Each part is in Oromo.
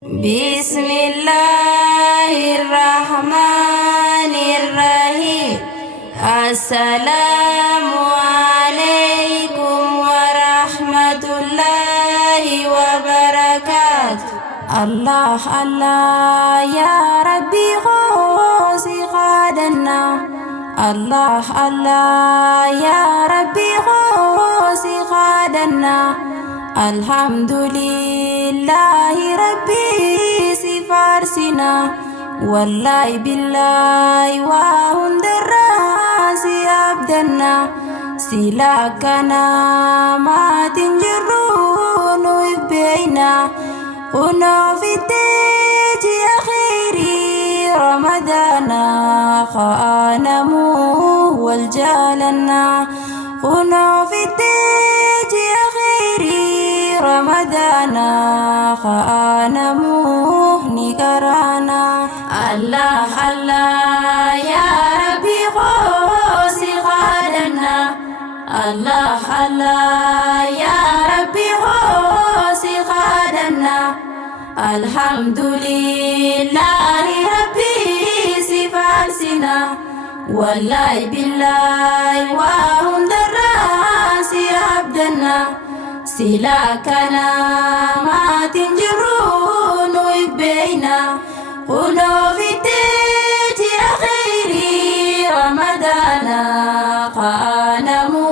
بسم الله الرحمن الرحيم. السلام عليكم ورحمة الله وبركاته. الله الله يا ربي غوصي قادنا. الله الله يا ربي غوصي قادنا. الحمد لله ربي سفارسنا. والله بالله وهند الراس أبدنا. سلاكنا ما تنجرون وبينا. كنا في الديج يا خيري رمضان خانمو والجالنا. كنا في الديج يا خيري رمضان خانمو نكرانا. الله الله يا ربي غوصي غادنا. الله الله يا ربي غوصي غادنا. الحمد لله ربي سفارسنا. والله بالله وهند الراس أبدنا. سلاكنا ما تنجرون وبينا. كنوا في الديج يا خيري رمضان خانمو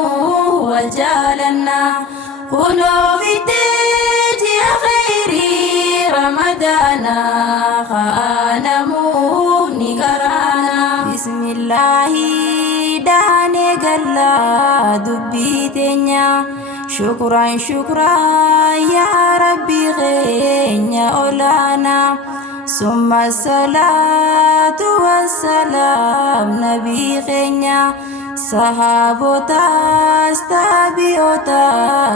وجالنا. كنوا في الديج يا خيري رمضان خانمو نكرانا. بسم الله داني قلا دبيتنا. شكرا شكرا يا ربي غينا أولانا. ثم الصلاة والسلام نبي غينا. صحابوتا استابيوتا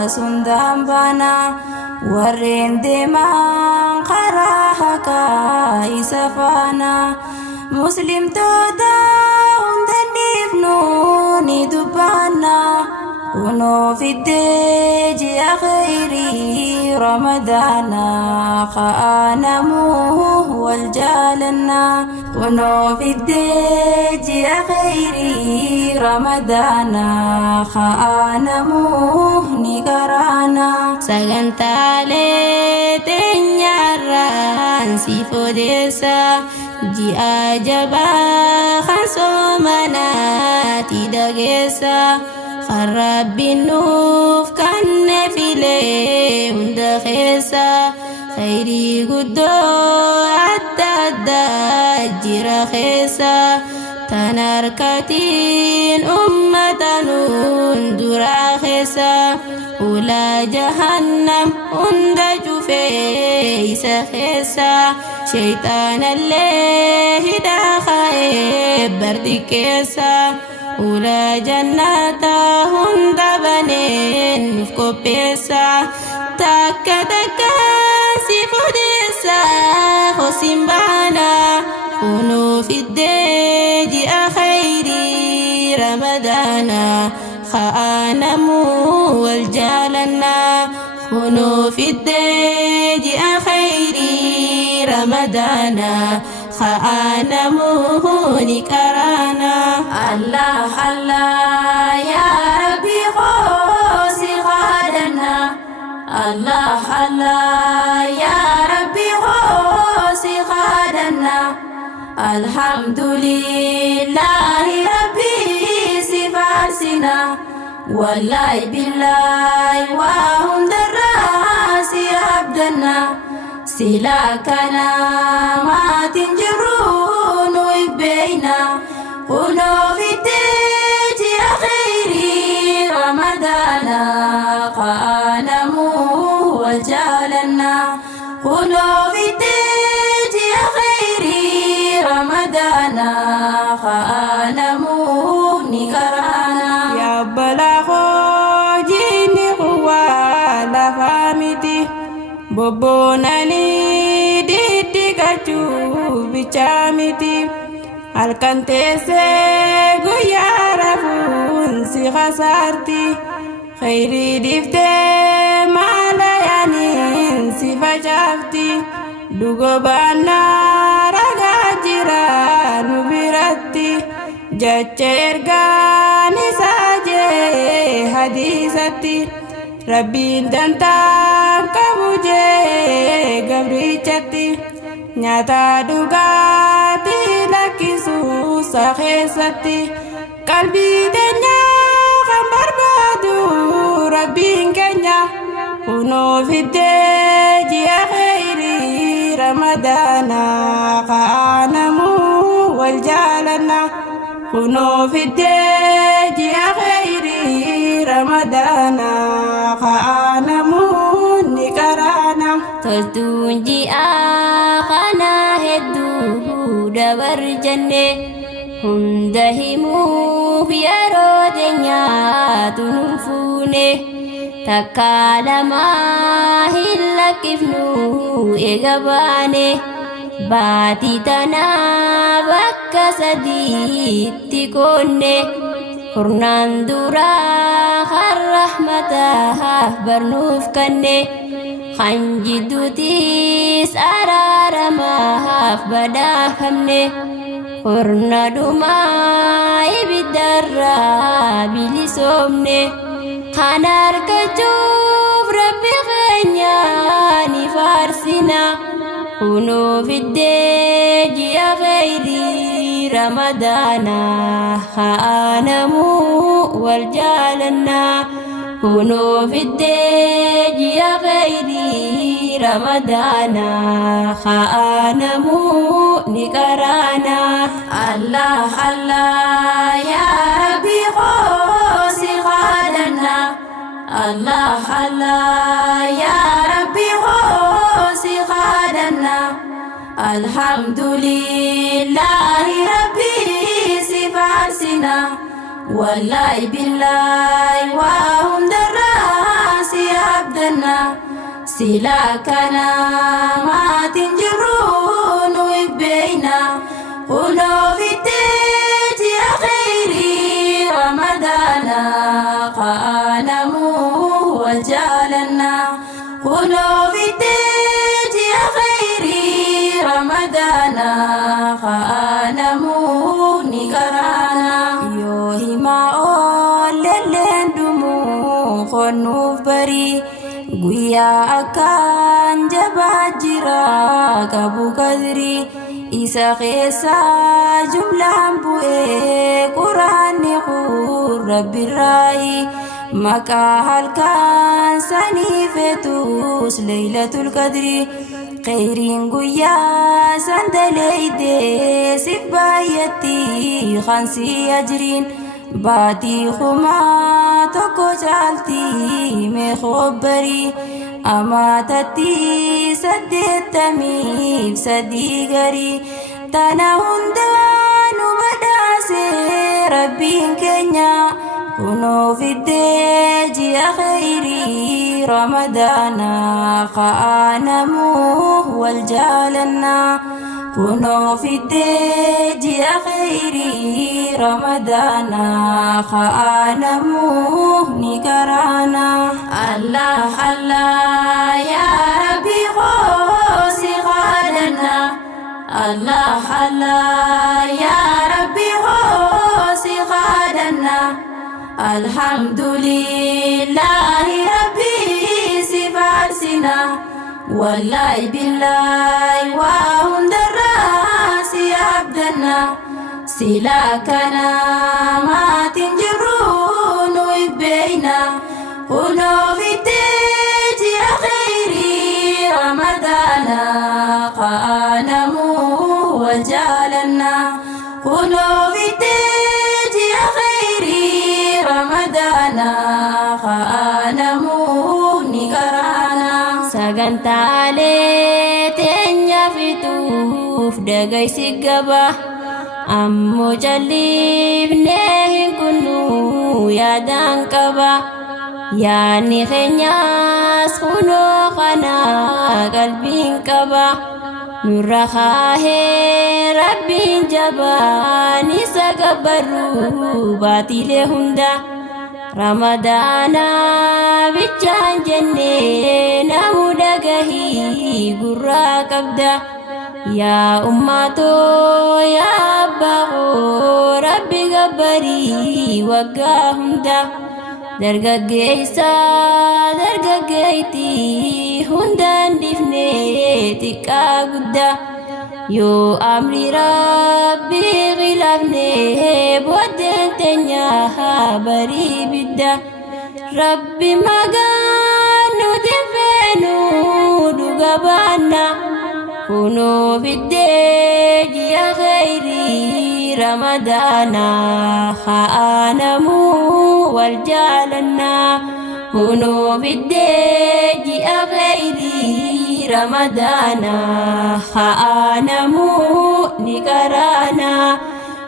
سندام بنا. ورين دمان قراحكا إسفانا. مسلم تودا هندني فنوني دبانا. كنوا في الديج يا خيري رمضان خانمو والجالنا. كنوا في الديج يا خيري رمضان خانمو نكرانا. سجنتالي تنياران سيفوديسا. جيا جبا خانسو مناتي دقيسا. خرب النوف كان فيلي هند خيسا. خيري قدو عدد جرى خيسا. تنركتين أمة درا خيسا. أولى جهنم هند جفيس خيسا. شيطان اللي دا خيب برد كيسا. أولى جنة هند بنين نفكو بيسا. تاكا تاكا سيفو ديسا خسين بانا. كنوا في الديج أخيري رمضان خانمو والجالنا. كنوا في الديج أخيري رمضان خانمو نكرانا. الله الله يا ربي غوصي غادنا. الله الله يا ربي غوصي غادنا. الحمد لله ربي سفارسنا. والله بالله وهند الراس أبدنا. سلاكنا ما تنجرون وبينا. كنوا في الديج يا خيري رمضان خانمو وجالنا. كنوا في الديج يا خيري رمضان خانمو نكرانا. يا بلاغو جيني قوالا فامتي. بوبوناني ديدي كاتو بيشامتي. الكنتيسي قويا رفون سي خسارتي. خيري دفتي ما لا يعني si facaafti dugo baana ragaa jira nu biratti jecha ergaan isaa jee hadiisatti rabbiin dantaan qabu jee gabrichatti nyaata dhugaatii lakkisuu isa keessatti qalbii teenya kan barbaadu rabbiin keenya kunoo fiddee ji'a khayrii ramadaana kaanamu wal jaalanna kunoo fiddee ji'a khayrii ramadaana kaanamu ni qaraana toltuun ji'a kana hedduu dabar jenne hunda himuuf yeroo teenyaatu nu fuune takka lama hin lakkifnu eega baane baatii tanaa bakka sadiitti qoonne kurnaan duraa kan rahmataaf barnuuf kanne kan jidduutis araaramaaf badhaafamne kurna dhumaa ibiddarraa bilisoomne kan argachuuf rabbi keenya ni faarsina kunoo fiddee ji'a khayrii ramadaana kaanamu wal jaalanna kunoo fiddee ji'a khayrii ramadaana kaanamu ni qaraana Allah Allah ya rabbi khosi khadana Allah Allah ya rabbi khosi khadana alhamdulillahi rabbi sifarsina wallahi billahi wa hundarasi abdana sila kana matin jirunu ibbeina kunoo fiddee ji'a khayrii ramadaana kaanamu wal jaalanna kunoo fiddee ji'a khayrii ramadaana kaanamu ni qaraana yoo himaa oolleen dhumuu konnuuf barii guyyaa akkaan jabaa jira qabu kadrii isa keessa jumlaan bu'ee quraanni kun rabbirraayi maqaa halkaan sanii feetus laylatul qadri khayriin guyyaa san daleeydee sif baay'atti kan si ajriin baatii kumaa tokko caaltii mee khobbarii amaatatti 83 garii tana hundaa nu badhaase rabbiin keenya kunoo fiddee ji'a khayrii ramadaana kaanamu wal jaalanna kunoo fiddee ji'a khayrii ramadaana kaanamu ni qaraana Allah Allah ya rabbi khosi khadana Allah Allah ya rabbi khosi khadana alhamdulillahi rabbi sifarsina wallahi billahi wa hundarasi abdana sila kana matin jirunu ibbeina kunoo fiddee ji'a khayrii ramadaana kaanamu wal jaalanna kunoo fiddee ji'a khayrii ramadaana kaanamu ni qaraana sagantaalee teenya fixuuf dhagaysi gaba ammoo jalliifnee hin kunnu yaadaan qaba yaani keenyas kunoo kana qalbiin qaba nurra kaahee rabbiin jabaan isa gabbarru baatilee hunda Ramadaana bichaan jennee namu dhagahii gurraa qabda. Yaa ummatoo yaa abbaa rabbi gabbarii waggaa hunda. Dargaggeessa dargaggeettii hundaan difnee xiqqaa guddaa. Yoo amri rabbi xilaafnee booddeen teenyaa barii bidda. Rabbi magaan nuti feenu dhuga baanna. Kunoo fiddee ji'a khayrii ramadaana haa namuu wal jaalanna. Kunoo fiddee ji'a khayrii ramadaana haa namuu ni qaraana.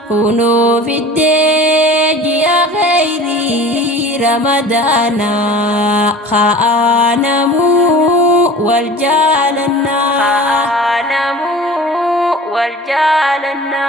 Kunoo fiddee ji'a khayrii ramadaana haa namuu wal jaalanna. Wal jaalanna.